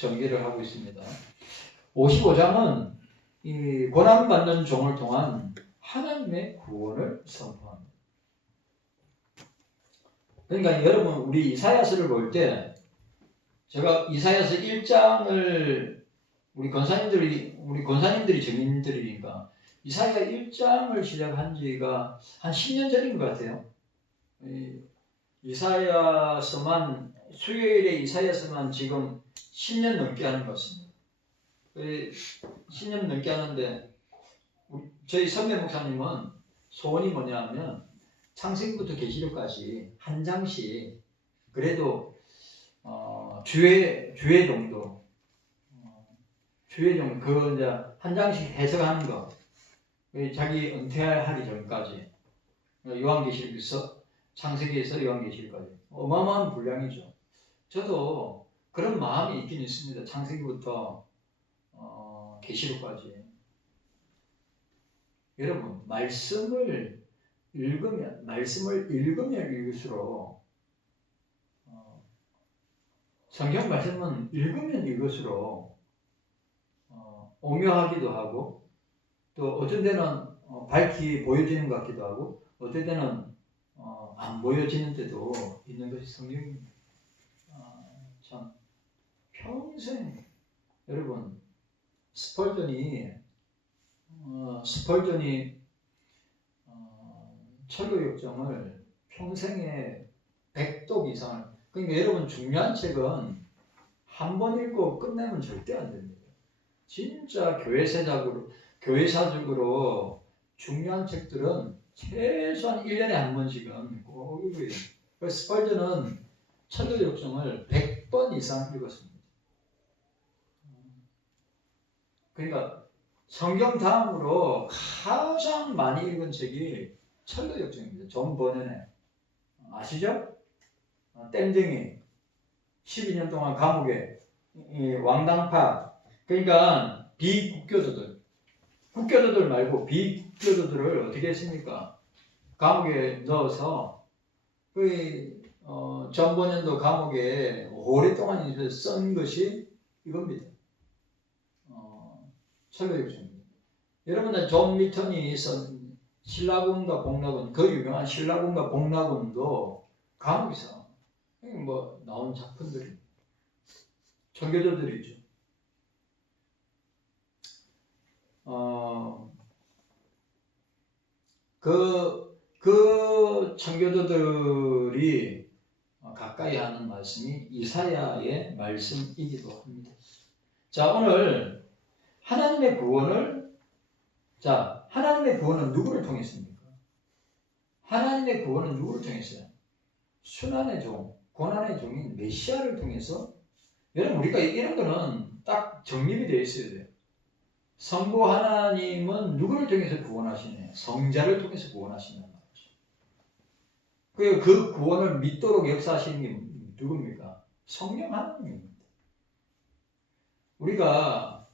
전개를 하고 있습니다. 55장은 이 고난받는 종을 통한 하나님의 구원을 선포합니다. 그러니까 여러분, 우리 이사야서를 볼 때, 제가 이사야서 1장을 우리 권사님들이 증인들이니까 이사야 1장을 시작한 지가 한 10년 전인 것 같아요. 이사야서만, 수요일에 이사야서만 지금 10년 넘게 하는 것 같습니다. 10년 넘게 하는데, 저희 선배 목사님은 소원이 뭐냐 하면, 창세기부터 계시록까지 한 장씩, 그래도, 주의 정도, 그 이제 한 장씩 해석하는 거, 자기 은퇴하기 전까지, 요한계시록에서, 창세기에서 요한계시록까지 어마어마한 분량이죠. 저도 그런 마음이 있긴 있습니다. 창세기부터 계시록까지. 여러분, 말씀을 읽으면 읽을수록 성경 말씀은 읽으면 읽을수록 오묘하기도 하고, 또 어떤 데는 밝히 보여지는 것 같기도 하고, 어떤 데는 안 보여지는 때도 있는 것이 성경입니다. 참 평생, 여러분, 스펄전이 철로역정을 평생에 100독 이상을, 그러니까 여러분, 중요한 책은 한 번 읽고 끝내면 절대 안 됩니다. 진짜 교회사적으로 중요한 책들은 최소한 1년에 한 번씩은 꼭 읽어야 돼요. 그래서 스펄전은 철로역정을 100번 이상 읽었습니다. 그러니까 성경 다음으로 가장 많이 읽은 책이 철로역정입니다. 존 버넨의, 아시죠? 댐쟁이 12년 동안 감옥에, 왕당파, 그러니까 국교도들 말고 비국교도들을 어떻게 했습니까? 감옥에 넣어서 존 버넨도 감옥에 오랫동안 쓴 것이 이겁니다. 철로역정입니다. 여러분들 존 밀턴이 쓴 신라군과 복락군, 그 유명한 신라군과 복락군도 감옥에서 나온 작품들이 청교도들이죠. 그 청교도들이 가까이 하는 말씀이 이사야의 말씀이기도 합니다. 자, 오늘 하나님의 구원은 누구를 통했습니까? 하나님의 구원은 누구를 통했어요? 순환의 종, 고난의 종인 메시아를 통해서. 여러분, 우리가 이런 거는 딱 정립이 되어 있어야 돼요. 성부 하나님은 누구를 통해서 구원하시냐? 성자를 통해서 구원하신단 말이죠. 그 구원을 믿도록 역사하시는 게 누굽니까? 성령 하나님입니다. 우리가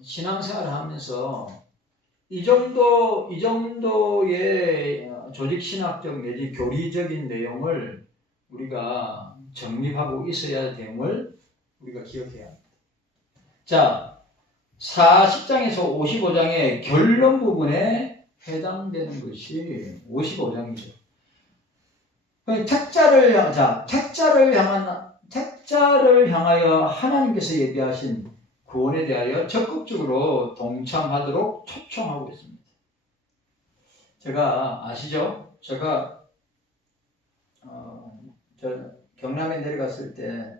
신앙생활을 하면서 이 정도의 조직신학적 내지 교리적인 내용을 우리가 정립하고 있어야 됨을 우리가 기억해야 합니다. 자, 40장에서 55장의 결론 부분에 해당되는 것이 55장이죠. 택자를 향하여 하나님께서 예비하신 구원에 대하여 적극적으로 동참하도록 초청하고 있습니다. 제가 아시죠? 제가 경남에 내려갔을 때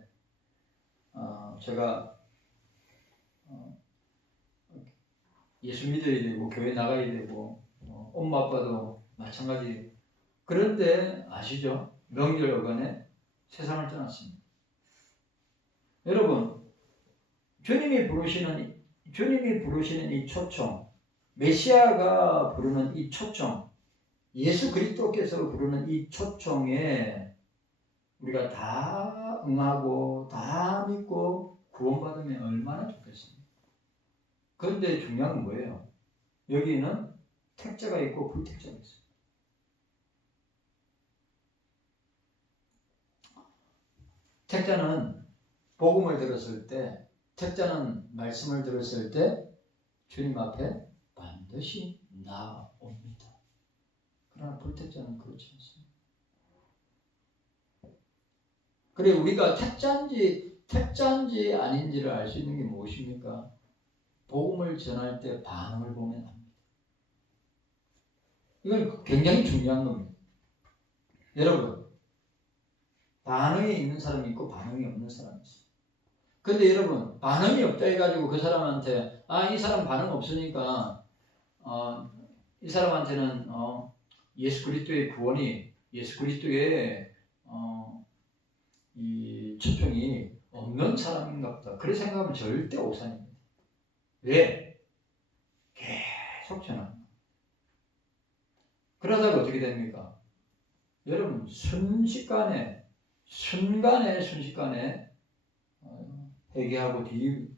제가 예수 믿어야 되고 교회 나가야 되고 엄마 아빠도 마찬가지. 그런데 아시죠? 명절 어간에 세상을 떠났습니다. 여러분, 주님이 부르시는 이 초청, 메시아가 부르는 이 초청, 예수 그리스도께서 부르는 이 초청에 우리가 다 응하고 다 믿고 구원받으면 얼마나 좋겠습니까? 그런데 중요한 건 뭐예요? 여기는 택자가 있고 불택자가 있어요. 택자는 복음을 들었을 때, 택자는 말씀을 들었을 때 주님 앞에 반드시 나옵니다. 그러나 불택자는 그렇지 않습니다. 그래 우리가 택자인지 아닌지를 알 수 있는 게 무엇입니까? 복음을 전할 때 반응을 보면 합니다. 이건 굉장히 중요한 겁니다. 여러분, 반응이 있는 사람이 있고 반응이 없는 사람이 있어요. 근데 여러분, 반응이 없다 해가지고 그 사람한테 이 사람 반응 없으니까 이 사람한테는 예수 그리스도의 구원이, 예수 그리스도의 이 초청이 없는 사람인가 보다. 그렇게 생각하면 절대 오산입니다. 왜? 계속 전합니다. 그러다가 어떻게 됩니까? 여러분 순식간에 회개하고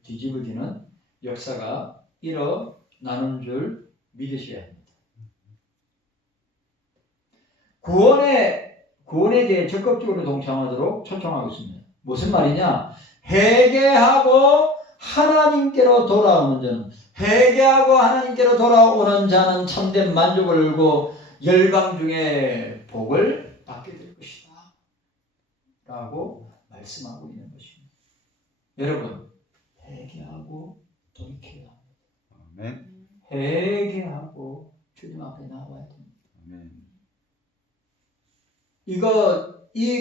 뒤집어지는 역사가 일어나는 줄 믿으셔야 합니다. 구원에 대해 적극적으로 동참하도록 초청하겠습니다. 무슨 말이냐? 회개하고 하나님께로 돌아오는 자는, 회개하고 하나님께로 돌아오는 자는 참된 만족을 얻고 열방 중에 복을 받게 될 것이다 라고 말씀하고 있는 것입니다. 여러분, 회개하고 돌이켜야 합니다. 아멘. 회개하고 주님 앞에 나와야 됩니다. 아멘. 이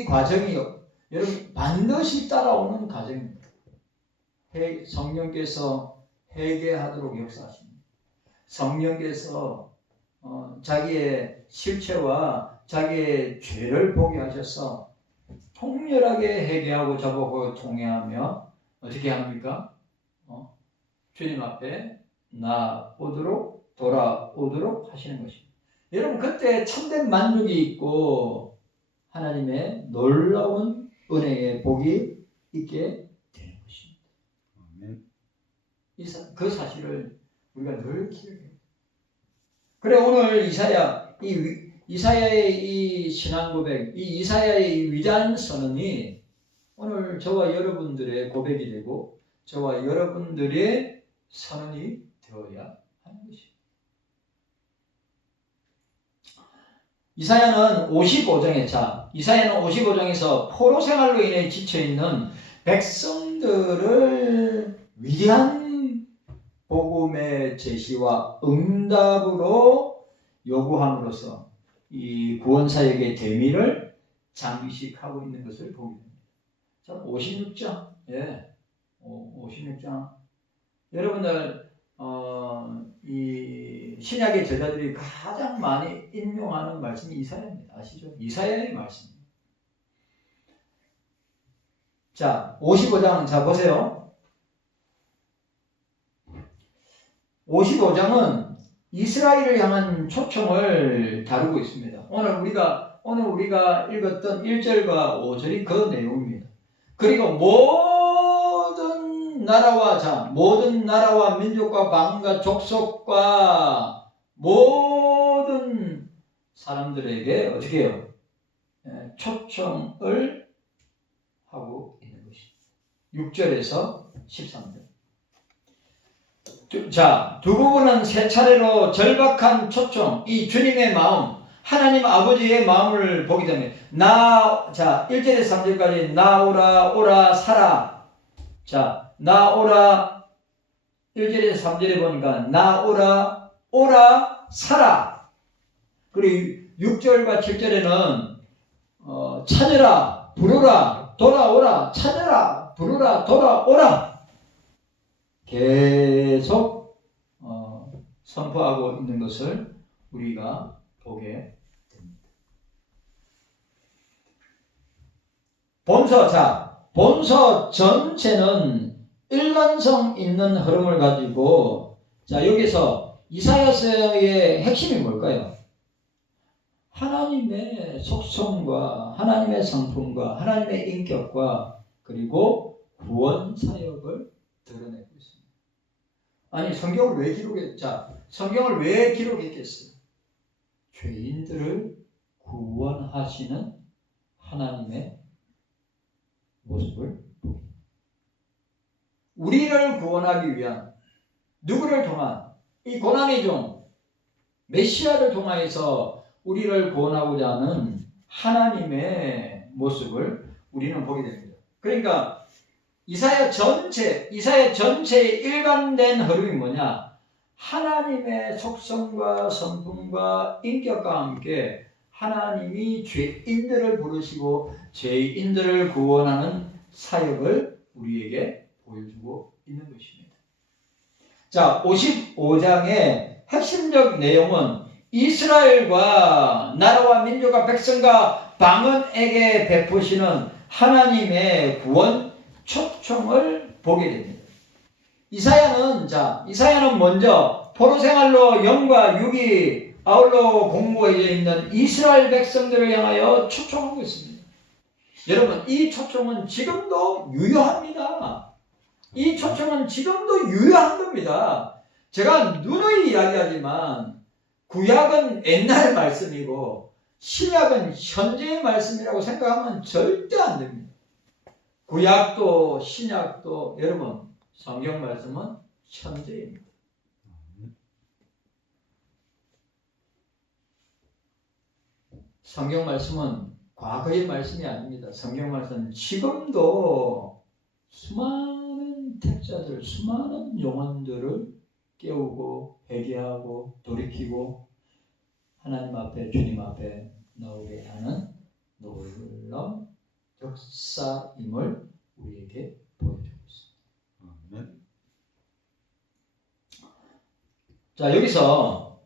과정이요, 여러분 반드시 따라오는 과정입니다. 성령께서 회개하도록 역사하십니다. 성령께서 자기의 실체와 자기의 죄를 보게 하셔서 통렬하게 회개하고 저보고 통회하며 어떻게 합니까? 주님 앞에 돌아오도록 하시는 것입니다. 여러분 그때 참된 만족이 있고 하나님의 놀라운 은혜의 복이 있게 되는 것입니다. 아멘. 그 사실을 우리가 늘 기억해야 됩니다. 그래 오늘 이사야의 이 신앙 고백, 이 이사야의 이 위대한 선언이 오늘 저와 여러분들의 고백이 되고 저와 여러분들의 선언이 되어야 하는 것입니다. 이사야는 55장에서 포로 생활로 인해 지쳐있는 백성들을 위대한 복음의 제시와 응답으로 요구함으로써 이 구원사역의 대미를 잠식하고 있는 것을 보게 됩니다. 자, 56장. 56장. 여러분들, 이 신약의 제자들이 가장 많이 인용하는 말씀이 이사야입니다. 아시죠? 이사야의 말씀입니다. 자, 55장. 자, 보세요. 55장은 이스라엘을 향한 초청을 다루고 있습니다. 오늘 우리가 읽었던 1절과 5절이 그 내용입니다. 그리고 모든 나라와 민족과 방과 족속과 모든 사람들에게 어떻게 해요? 초청을 하고 있는 것입니다. 6절에서 13절. 자, 두 부분은 세 차례로 절박한 초청, 이 주님의 마음, 하나님 아버지의 마음을 보게 되면 1절에서 3절까지 나오라 오라 사라. 자, 나오라 1절에서 3절에 보니까 나오라 오라 사라. 그리고 6절과 7절에는 찾으라 부르라 돌아오라. 찾으라 부르라 돌아오라. 계속 선포하고 있는 것을 우리가 보게 됩니다. 본서 전체는 일관성 있는 흐름을 가지고 여기서 이사야서의 핵심이 뭘까요? 하나님의 속성과 하나님의 성품과 하나님의 인격과 그리고 구원 사역을 드러내고 있습니다. 아니 성경을 왜 기록했겠어요? 죄인들을 구원하시는 하나님의 모습을 보기. 우리를 구원하기 위한 누구를 통한 이 고난의 종 메시아를 통하여서 우리를 구원하고자 하는 하나님의 모습을 우리는 보게 됩니다. 그러니까 이사야 전체의 일관된 흐름이 뭐냐? 하나님의 속성과 성품과 인격과 함께 하나님이 죄인들을 부르시고 죄인들을 구원하는 사역을 우리에게 보여주고 있는 것입니다. 자, 55장의 핵심적 내용은 이스라엘과 나라와 민족과 백성과 방언에게 베푸시는 하나님의 구원 초청을 보게 됩니다. 이사야는 먼저 포로 생활로 영과 육이 아울러 공부해져 있는 이스라엘 백성들을 향하여 초청하고 있습니다. 여러분, 이 초청은 지금도 유효합니다. 이 초청은 지금도 유효한 겁니다. 제가 누누이 이야기하지만 구약은 옛날 말씀이고 신약은 현재의 말씀이라고 생각하면 절대 안 됩니다. 구약도 신약도 여러분 성경 말씀은 현재입니다. 성경 말씀은 과거의 말씀이 아닙니다. 성경 말씀은 지금도 수많은 택자들, 수많은 영혼들을 깨우고 회개하고 돌이키고 하나님 앞에 주님 앞에 나오게 하는 놀라운 역사임을 우리에게 보여주고 있습니다. 자, 여기서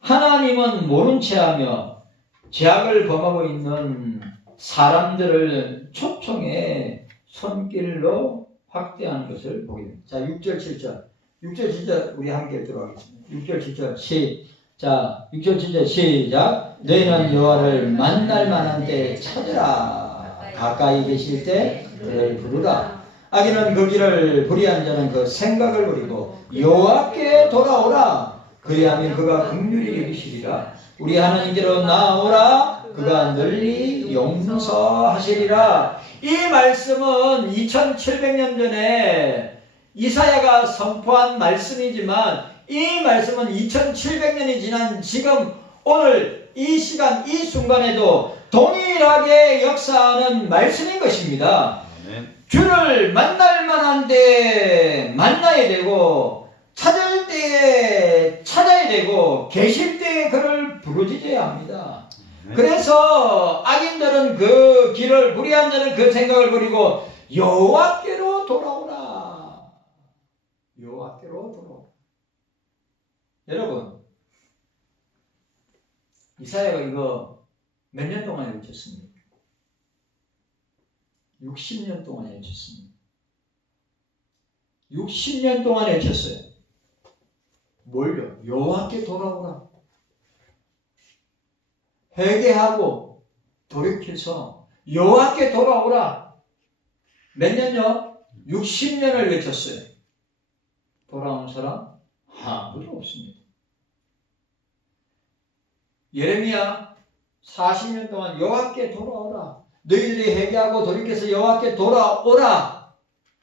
하나님은 모른 체하며 죄악을 범하고 있는 사람들을 초청해 손길로 확대하는 것을 보게 됩니다. 자, 6절 7절 6절 7절 우리 함께 들어가겠습니다. 6절 7절 시작. 6절 7절 시작. 너희는 여호와를 만날 만한 때에 찾으라. 가까이 계실 때 그를 부르라. 악인은 그 길을 불의한 자는 그 생각을 버리고 여호와께 돌아오라. 그리하면 그가 긍휼히 여기시리라. 우리 하나님께로 나아오라. 그가 널리 용서하시리라. 이 말씀은 2700년 전에 이사야가 선포한 말씀이지만 이 말씀은 2700년이 지난 지금 오늘 이 시간 이 순간에도 동일하게 역사하는 말씀인 것입니다. 주를 만날 만한 때 만나야 되고 찾을 때에 찾아야 되고 계실 때에 그를 부르짖어야 합니다. 그래서 악인들은 그 길을 불의한 자는 그 생각을 버리고 여호와께로 돌아오라. 여호와께로 돌아오라. 여러분, 이사야가 이거 몇 년 동안 외쳤습니까? 60년 동안 외쳤습니다. 60년 동안 외쳤어요. 뭘요? 여호와께 돌아오라. 회개하고 돌이켜서 여호와께 돌아오라. 몇 년요? 60년을 외쳤어요. 돌아온 사람 아무도 없습니다. 예레미야 40년 동안 여호와께 돌아오라. 너희들이 회개하고 돌이켜서 여호와께 돌아오라.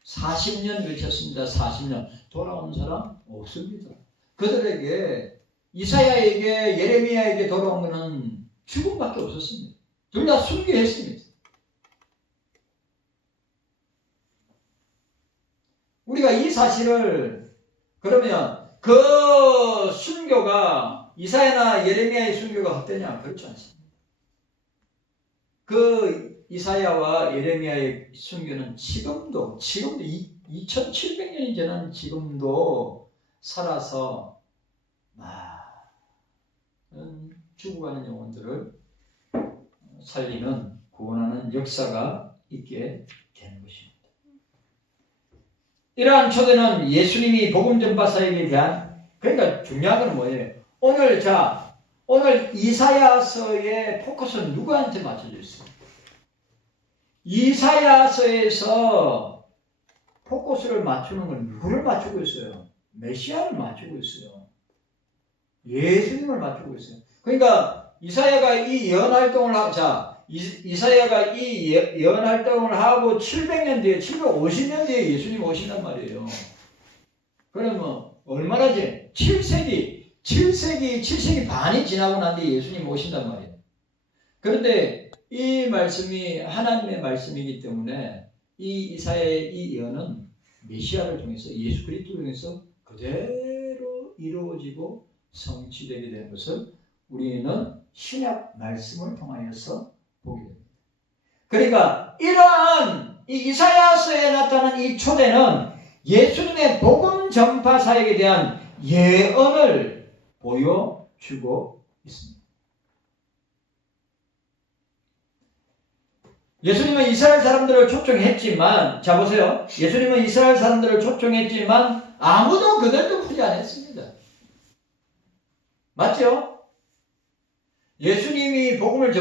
40년 외쳤습니다. 40년. 돌아온 사람 없습니다. 그들에게 이사야에게 예레미야에게 돌아온 것은 죽음밖에 없었습니다. 둘 다 순교했습니다. 우리가 이 사실을 그러면 그 순교가 이사야나 예레미야의 순교가 헛되냐? 그렇지 않습니다. 그 이사야와 예레미야의 순교는 지금도 2700년이 지난 지금도 살아서 많은 죽어가는 영혼들을 살리는 구원하는 역사가 있게 되는 것입니다. 이러한 초대는 예수님이 복음 전파 사역에 대한 그러니까 중요한 건 뭐예요? 오늘 이사야서의 포커스는 누구한테 맞춰져 있어요? 이사야서에서 포커스를 맞추는 건 누구를 맞추고 있어요? 메시아를 맞추고 있어요. 예수님을 맞추고 있어요. 그러니까 이사야가 이 예언 활동을 이사야가 이 예언 활동을 하고 700년 뒤에, 750년 뒤에 예수님 오신단 말이에요. 그러면 얼마나지? 7세기 반이 지나고 난 뒤에 예수님 오신단 말이에요. 그런데 이 말씀이 하나님의 말씀이기 때문에 이 이사야의 이 예언은 메시아를 통해서, 예수 그리스도를 통해서 그대로 이루어지고 성취되게 되는 것을 우리는 신약 말씀을 통하여서 보게 됩니다. 그러니까 이러한 이 이사야서에 나타난 이 초대는 예수님의 복음 전파 사역에 대한 예언을 보여주고 있습니다. 예수님은 이스라엘 사람들을 초청했지만, 자 보세요. 예수님은 이스라엘 사람들을 초청했지만 아무도 그들도 보지 않았습니다. 맞죠? 예수님이 복음을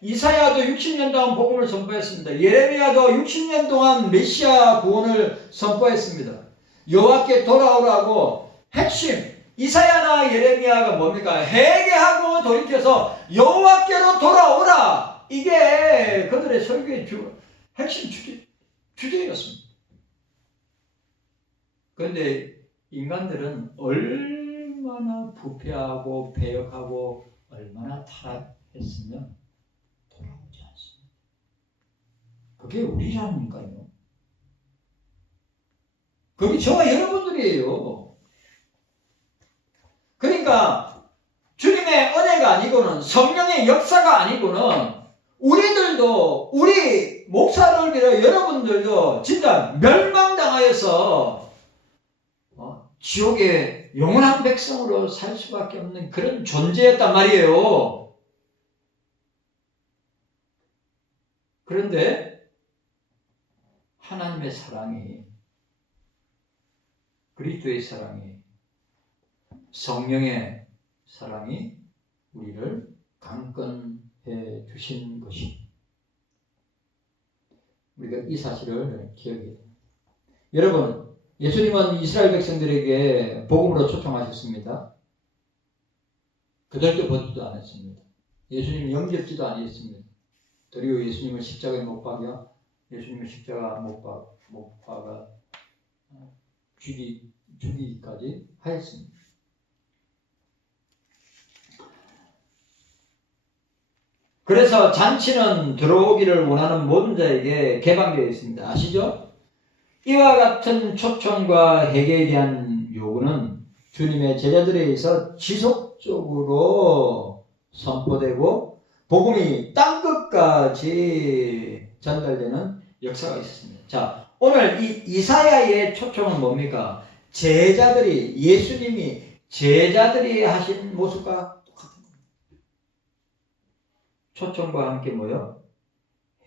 이사야도 60년 동안 복음을 선포했습니다. 예레미야도 60년 동안 메시아 구원을 선포했습니다. 여호와께 돌아오라고 핵심, 이사야나 예레미야가 뭡니까? 회개하고 돌이켜서 여호와께로 돌아오라. 이게 그들의 설교의 핵심 주제였습니다. 그런데 인간들은 얼마나 부패하고 배역하고 얼마나 타락했으면 돌아오지 않습니다. 그게 우리라니까요. 그게 저와 여러분들이에요. 그러니까 주님의 은혜가 아니고는, 성령의 역사가 아니고는 우리들도, 우리 목사를 비롯해 여러분들도 진짜 멸망당하여서 지옥의 영원한 백성으로 살 수밖에 없는 그런 존재였단 말이에요. 그런데 하나님의 사랑이, 그리스도의 사랑이, 성령의 사랑이 우리를 강권해 주신 것이, 우리가 이 사실을 기억해야 됩니다. 여러분, 예수님은 이스라엘 백성들에게 복음으로 초청하셨습니다. 그들도 보지도 않았습니다. 예수님 영접지도 아니었습니다. 도리어 예수님을 십자가에 못 박아, 예수님을 십자가 못 박아 죽이기까지 하였습니다. 그래서 잔치는 들어오기를 원하는 모든 자에게 개방되어 있습니다. 아시죠? 이와 같은 초청과 회개에 대한 요구는 주님의 제자들에 의해서 지속적으로 선포되고 복음이 땅끝까지 전달되는 역사가 있었습니다. 자, 오늘 이 이사야의 초청은 뭡니까? 예수님이 제자들이 하신 모습과 똑같은 겁니다. 초청과 함께 뭐요?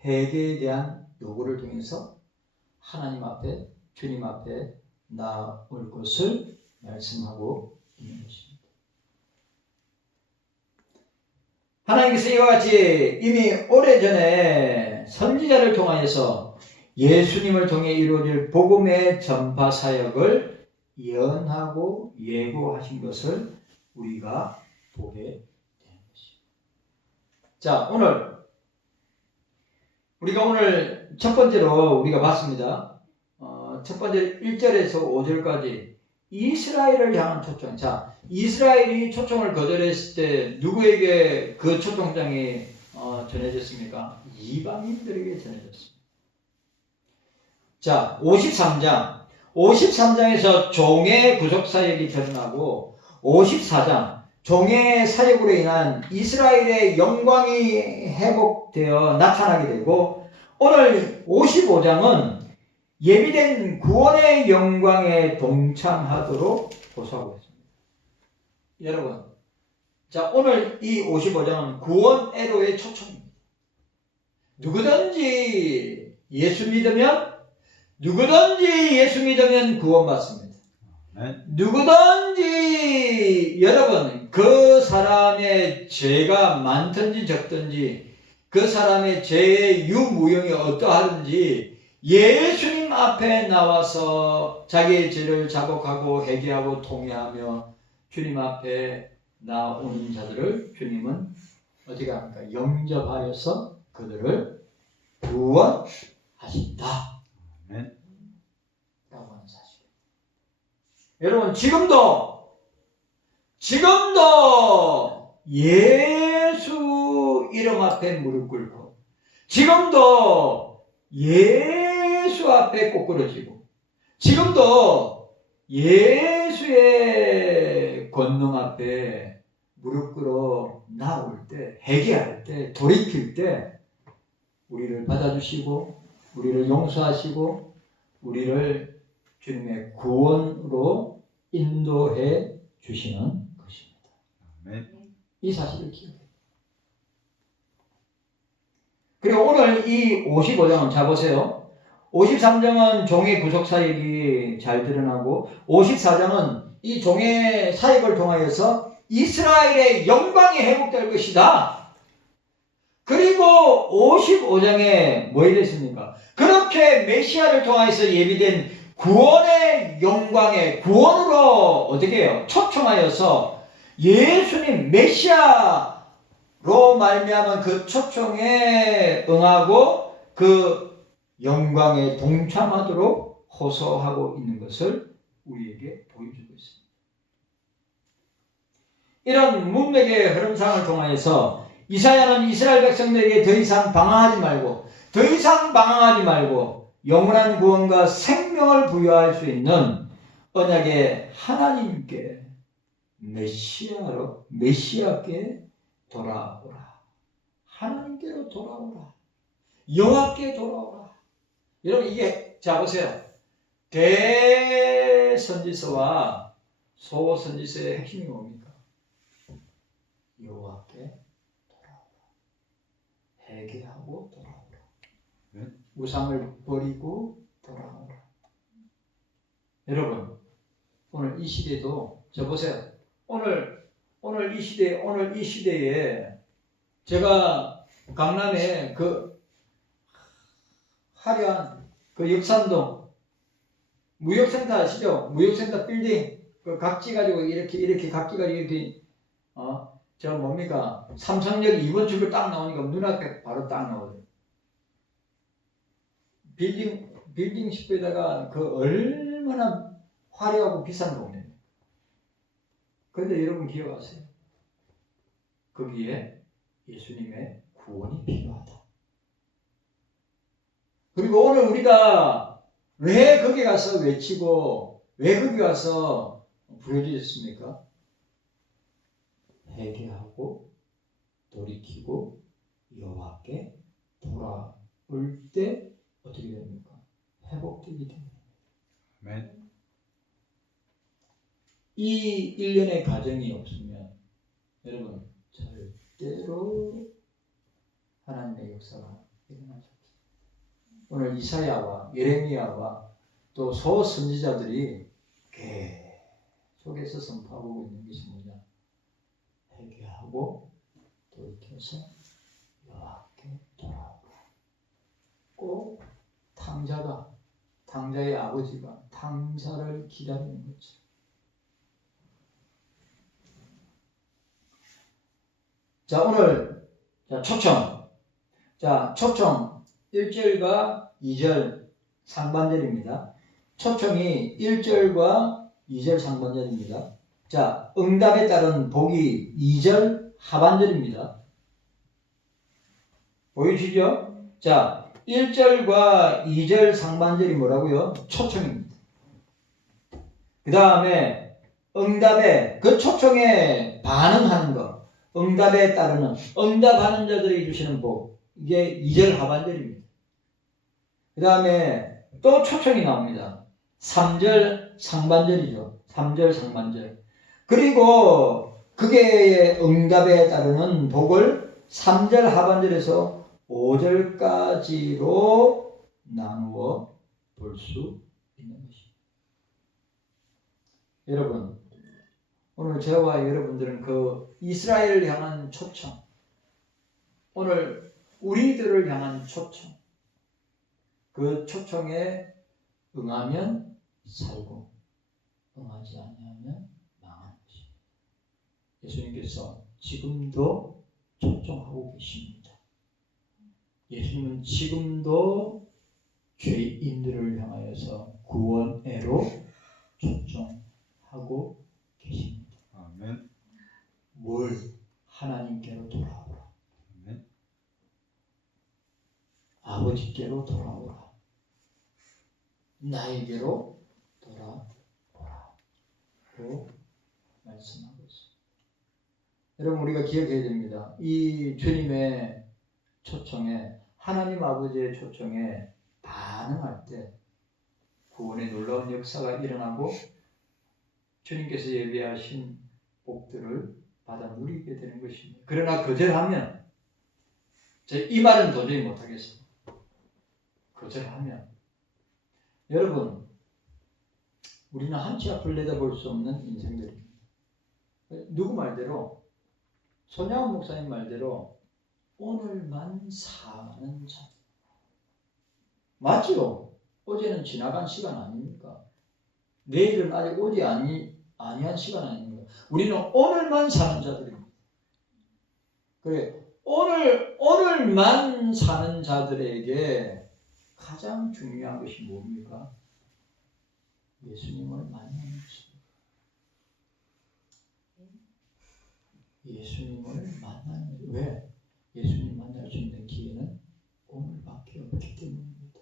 회개에 대한 요구를 통해서 하나님 앞에, 주님 앞에 나올 것을 말씀하고 있는 것입니다. 하나님께서 이와 같이 이미 오래전에 선지자를 통하여서 예수님을 통해 이루어질 복음의 전파 사역을 예언하고 예고하신 것을 우리가 보게 되는 것입니다. 자, 오늘 첫 번째로 우리가 봤습니다. 첫 번째 1절에서 5절까지 이스라엘을 향한 초청. 자, 이스라엘이 초청을 거절했을 때 누구에게 그 초청장이 전해졌습니까? 이방인들에게 전해졌습니다. 자, 53장에서 종의 구속 사역이 드러나고 54장 종의 사역으로 인한 이스라엘의 영광이 회복되어 나타나게 되고, 오늘 55장은 예비된 구원의 영광에 동참하도록 호소하고 있습니다. 여러분, 자, 오늘 이 55장은 구원 애도의 초청입니다. 누구든지 예수 믿으면 구원받습니다. 누구든지, 여러분, 그 사람의 죄가 많든지 적든지, 그 사람의 죄의 유무형이 어떠하든지 예수님 앞에 나와서 자기의 죄를 자복하고 회개하고 통회하며 주님 앞에 나오는 자들을 주님은 어떻게 합니까? 영접하여서 그들을 구원하신다. 아멘. 라고 하는 사실. 여러분, 지금도 예수 이름 앞에 무릎 꿇고, 지금도 예수 앞에 꼬꾸러지고, 지금도 예수의 권능 앞에 무릎 꿇어 나올 때, 회개할 때, 돌이킬 때 우리를 받아주시고 우리를 용서하시고 우리를 주님의 구원으로 인도해 주시는 것입니다. 아멘. 이 사실을 기억해요. 그리고 오늘 이 55장은 자 보세요. 53장은 종의 구속 사역이 잘 드러나고 54장은 이 종의 사역을 통하여서 이스라엘의 영광이 회복될 것이다. 그리고 55장에 뭐 이랬습니까? 그렇게 메시아를 통해서 예비된 구원의 영광의 구원으로 어떻게 해요? 초청하여서 예수님 메시아로 말미암은 그 초청에 응하고 그 영광에 동참하도록 호소하고 있는 것을 우리에게 보여주고 있습니다. 이런 문맥의 흐름상을 통하여서 이사야는 이스라엘 백성들에게 더 이상 방황하지 말고 영원한 구원과 생명을 부여할 수 있는 언약의 하나님께 메시아께 돌아오라. 하나님께로 돌아오라. 여호와께 돌아오라. 여러분 이게 자 보세요. 대선지서와 소선지서의 핵심이 뭡니까? 여호와께 회개하고 돌아오라. 우상을 버리고 돌아오라. 여러분, 오늘 이 시대도 저 보세요. 오늘 이 시대에 제가 강남에 그 화려한 그 역삼동 무역센터 아시죠? 무역센터 빌딩 그 각지 가지고 이렇게 각지 가지고 이렇게 저 뭡니까? 삼성역 2번 출구 딱 나오니까 눈앞에 바로 딱 나오죠. 빌딩 10배에다가 그 얼마나 화려하고 비싼 동네입니까? 그런데 여러분 기억하세요. 거기에 예수님의 구원이 필요하다. 그리고 오늘 우리가 왜 거기 가서 외치고 왜 거기 가서 부르짖었습니까? 회개하고 돌이키고 여호와께 돌아올 때 어떻게 됩니까? 회복되기 때문에. 아멘. 이 일련의 과정이 없으면 여러분 절대로 하나님의 역사가 일어나지 않습니다. 오늘 이사야와 예레미야와 또 소선지자들이 계속해서 선포하고 있는 것이 뭐냐? 회개하고 돌이켜서 여호와께 돌아오라. 꼭 탕자의 아버지가 탕자를 기다리는 거죠. 자, 오늘 초청. 자, 초청 1절과 2절 상반절입니다. 초청이 1절과 2절 상반절입니다. 자, 응답에 따른 복이 2절 하반절입니다. 보이시죠? 자, 1절과 2절 상반절이 뭐라고요? 초청입니다. 그 다음에 응답에 그 초청에 반응하는 것, 응답에 따르는 응답하는 자들에게 주시는 복, 이게 2절 하반절입니다. 그 다음에 또 초청이 나옵니다. 3절 상반절이죠. 3절 상반절. 그리고 그게 응답에 따르는 복을 3절 하반절에서 5절까지로 나누어 볼 수 있는 것입니다. 여러분, 오늘 저와 여러분들은 그 이스라엘을 향한 초청, 오늘 우리들을 향한 초청, 그 초청에 응하면 살고 응하지 아니하면 망하는 것입니다. 예수님께서 지금도 초청하고 계십니다. 예수님은 지금도 죄인들을 향하여서 구원애로 초청하고 계십니다. 아멘. 뭘? 하나님께로 돌아오라. 아멘. 아버지께로 돌아오라. 나에게로 돌아오라. 고 말씀하고 있습니다. 여러분 우리가 기억해야 됩니다. 이 주님의 초청에, 하나님 아버지의 초청에 반응할 때 구원의 놀라운 역사가 일어나고 주님께서 예비하신 복들을 받아 누리게 되는 것입니다. 그러나 거절하면, 이 말은 도저히 못하겠습니다. 거절하면, 여러분 우리는 한치 앞을 내다볼 수 없는 인생들입니다. 누구 말대로, 손양원 목사님 말대로 오늘만 사는 자. 맞지요? 어제는 지나간 시간 아닙니까? 내일은 아직 오지 아니한 시간 아닙니까? 우리는 오늘만 사는 자들입니다. 그래, 오늘만 사는 자들에게 가장 중요한 것이 뭡니까? 예수님을 만나는 것입니다. 예수님을 만나는, 왜? 예수님 만날 수 있는 기회는 오늘밖에 없기 때문입니다.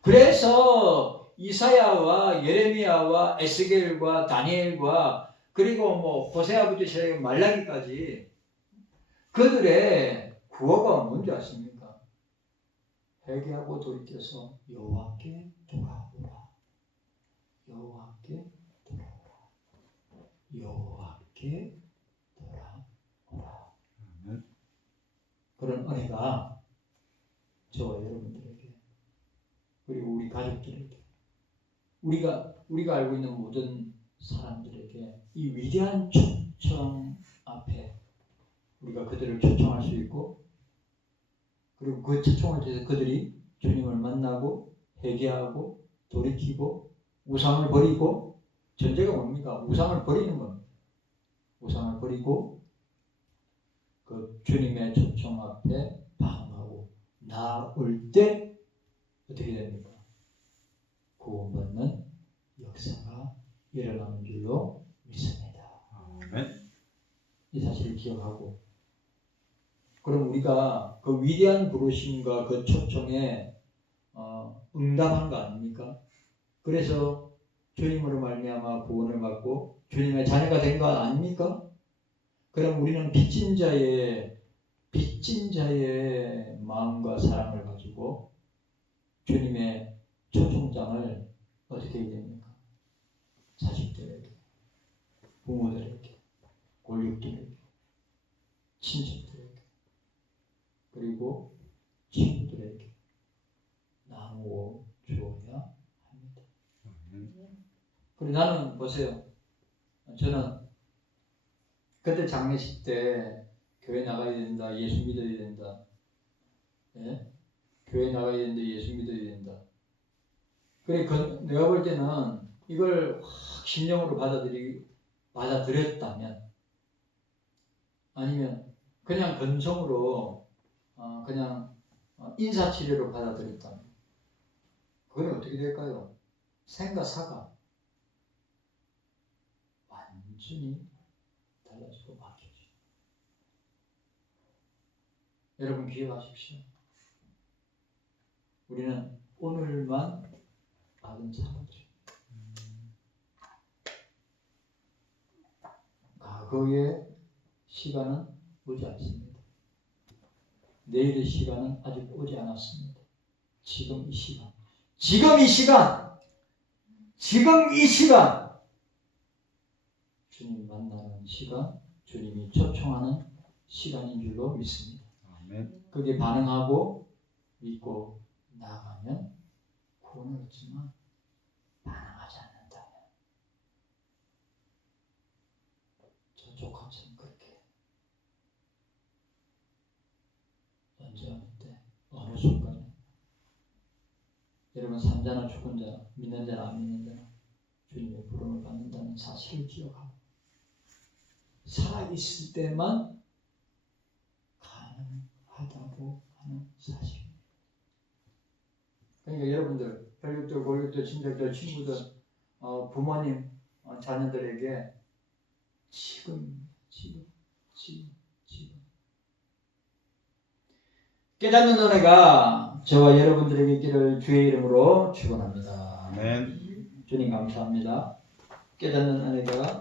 그래서 이사야와 예레미야와 에스겔과 다니엘과 그리고 호세아 부지시라고 말라기까지 그들의 구호가 뭔지 아십니까? 회개하고 돌이켜서 여호와께 돌아오라. 여호와께 돌아오라. 여호와께 돌아오라. 그런 은혜가 저와 여러분들에게, 그리고 우리 가족들에게, 우리가 알고 있는 모든 사람들에게 이 위대한 초청 앞에 우리가 그들을 초청할 수 있고, 그리고 그 초청을 통해서 그들이 주님을 만나고 회개하고 돌이키고 우상을 버리고, 전제가 뭡니까? 우상을 버리는 겁니다. 우상을 버리고 그 주님의 초청 앞에 반응하고 나올 때 어떻게 됩니까? 구원받는 역사가 일어나는 줄로 믿습니다. 아멘. 이 사실을 기억하고, 그럼 우리가 그 위대한 부르심과 그 초청에 응답한 거 아닙니까? 그래서 주님으로 말미암아 구원을 받고 주님의 자녀가 된 거 아닙니까? 그럼 우리는 빚진 자의 마음과 사랑을 가지고 주님의 초청장을 어떻게 해야 됩니까? 자식들에게, 부모들에게, 권력들에게, 친척들에게, 그리고 친구들에게 나누어 주어야 합니다. 그리고 나는 보세요. 저는 그때 장례식 때 교회 나가야 된다, 예수 믿어야 된다. 예? 교회 나가야 된다, 예수 믿어야 된다. 그래, 내가 볼 때는 이걸 확 심령으로 받아들였다면, 아니면 그냥 건성으로 그냥 인사치레로 받아들였다면, 그건 어떻게 될까요? 생과 사가 완전히 달라지고 바뀌죠. 여러분 기억하십시오. 우리는 오늘만 받은 사람들. 과거의 시간은 오지 않습니다. 내일의 시간은 아직 오지 않았습니다. 지금 이 시간, 주님 만나는 시간, 주님이 초청하는 시간인 줄로 믿습니다. 아멘. 거기에 반응하고 믿고 나아가면 구원을 얻지만, 반응하지 않는다면 저 조카처럼 그렇게 언제 어느 때 어느 순간에, 여러분 산자나 죽은 자나 믿는 자나 안 믿는 자나 주님의 부름을 받는다는 사실을 기억하고 살아있을 때만 가능하다고 하는 사실. 그러니까 여러분들, 혈육들, 골육들, 친척들, 친구들, 부모님, 자녀들에게 지금 깨닫는 은혜가 저와 여러분들에게 있기를 주의 이름으로 축원합니다. 아멘. 주님 감사합니다. 깨닫는 은혜가